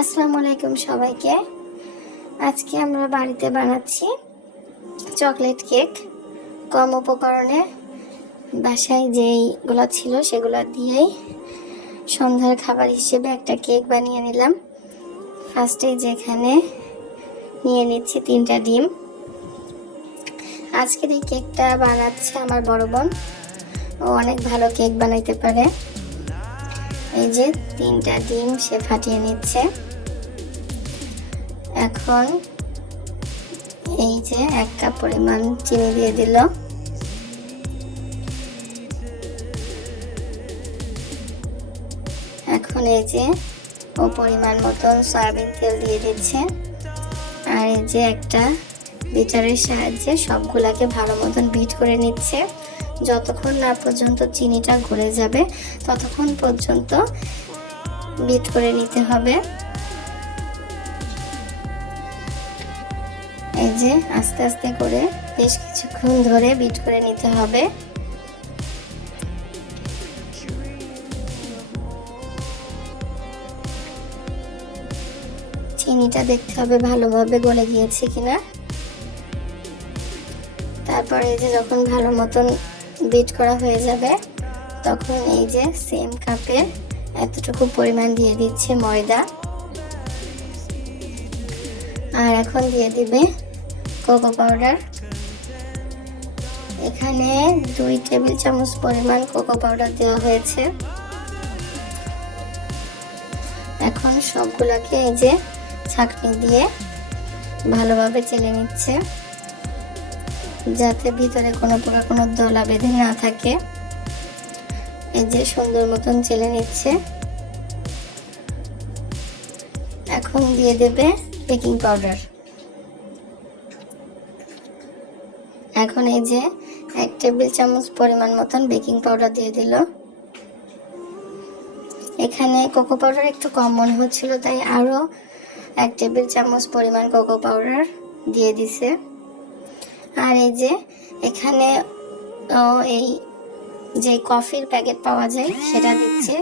আসসালামু আলাইকুম সবাইকে। আজকে আমরা বাড়িতে বানাচ্ছি চকলেট কেক। কম উপকরণে বাসায় যেইগুলো ছিল সেগুলো দিয়েই সন্ধ্যার খাবার হিসেবে একটা কেক বানিয়ে নিলাম। ফার্স্টে যেখানে নিয়ে নিচ্ছি তিনটা ডিম। আজকের এই কেকটা বানাচ্ছে আমার বড় বোন। ও অনেক ভালো কেক বানাইতে পারে। এই যে তিনটা ডিম সে ফাটিয়ে নিচ্ছে। এখন এই যে এক কাপ পরিমাণ চিনি দিয়ে দিল। এখন এই যে ও পরিমাণ মতন সয়াবিন তেল দিয়ে দিচ্ছে। আর এই যে একটা বিটারের সাহায্যে সবগুলাকে ভালো মতন বিট করে নিচ্ছে। যতক্ষণ না পর্যন্ত চিনিটা গলে যাবে, ততক্ষণ পর্যন্ত বিট করে নিতে হবে। এই যে আস্তে আস্তে করে বেশ কিছুক্ষণ ধরে বিট করে নিতে হবে। চিনিটা দেখতে হবে ভালোভাবে গলে গিয়েছে কিনা। তারপরে যে যখন ভালো মতন বিট করা হয়ে যাবে। তখন এই যে সেম কাপে এতটুকু পরিমাণ দিয়ে দিচ্ছে ময়দা। আর এখন দিয়ে দিবে কোকো পাউডার এখানে দুই টেবিল চামচ পরিমাণ কোকো পাউডার দেওয়া হয়েছে। এখন সবগুলোকে এই যে ছাঁকনি দিয়ে ভালোভাবে চেলে নিচ্ছে। যাতে ভিতরে কোনো প্রকার কোনো দলা বেঁধে না থাকে। এই যে সুন্দর মতন চেলে নিচ্ছে। এখন দিয়ে দেবে বেকিং পাউডার। এখন এই যে এক টেবিল চামচ পরিমাণ মতন বেকিং পাউডার দিয়ে দিল। এখানে কোকো পাউডার একটু কম মনে হচ্ছিল, তাই আরও এক টেবিল চামচ পরিমাণ কোকো পাউডার দিয়ে দিছে। আর এই যে এখানে, ও, এই যে কফির প্যাকেট পাওয়া যায়, সেটা দিচ্ছে।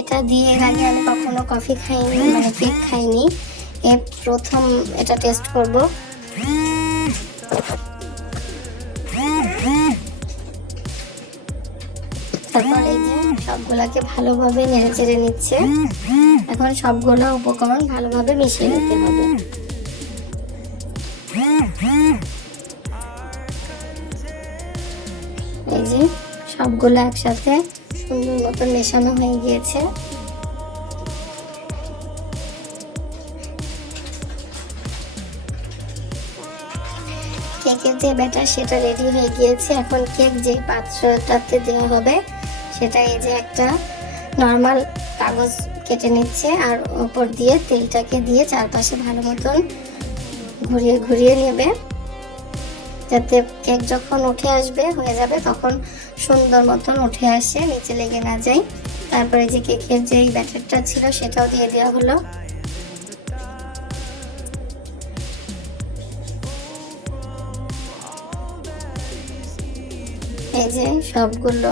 এটা দিয়ে এর আগে আমি কখনো কফি খাইনি মানে কেক খাইনি। এ প্রথম এটা টেস্ট করব। তারপর এই যে সবগুলাকে ভালোভাবে নেড়ে চেড়ে নিচ্ছে। এখন সবগুলো উপকরণ ভালোভাবে মিশিয়ে নিতে হবে। এই যে সবগুলো একসাথে সুন্দর মতো মেশানো হয়ে গিয়েছে। কেকের যে ব্যাটার সেটা রেডি হয়ে গিয়েছে। এখন কেক যে পাত্রটাতে দেওয়া হবে, সেটা এই যে একটা নর্মাল কাগজ কেটে নিচ্ছে আর ওপর দিয়ে তেলটাকে দিয়ে চারপাশে ভালো মতন ঘুরিয়ে ঘুরিয়ে নেবে। যাতে কেক যখন উঠে আসবে, হয়ে যাবে, তখন সুন্দর মতন উঠে আসে, নিচে লেগে না যায়। তারপরে যে কেকের যে ব্যাটারটা ছিল, সেটাও দিয়ে দেওয়া হলো। এই যে সবগুলো,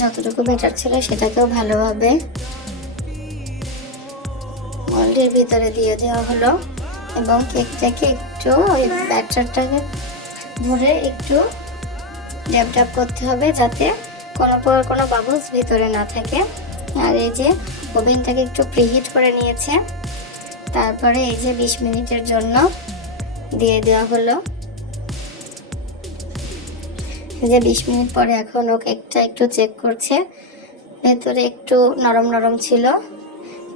যতটুকু ব্যাটার ছিল, সেটাকেও ভালোভাবে মোল্ডের ভিতরে দিয়ে দেওয়া হলো। এবং কেকটাকে একটু ওই ব্যাটারটাকে ভরে একটু ড্যাপ ড্যাপ করতে হবে যাতে কোনো প্রকার কোনো বাবলস ভিতরে না থাকে। আর এই যে ওভেনটাকে একটু প্রিহিট করে নিয়েছে। তারপরে এই যে বিশ মিনিটের জন্য দিয়ে দেওয়া হলো। এই যে বিশ মিনিট পরে এখন ও কেকটা একটু চেক করছে। ভেতরে একটু নরম নরম ছিল।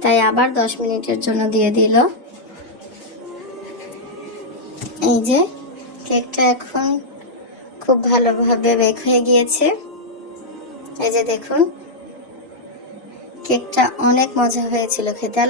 তাই আবার দশ মিনিটের জন্য দিয়ে দিল। এই যে কেকটা এখন খুব ভালোভাবে বেক হয়ে গিয়েছে। এই যে দেখুন, কেকটা অনেক মজা হয়েছিল খেতে।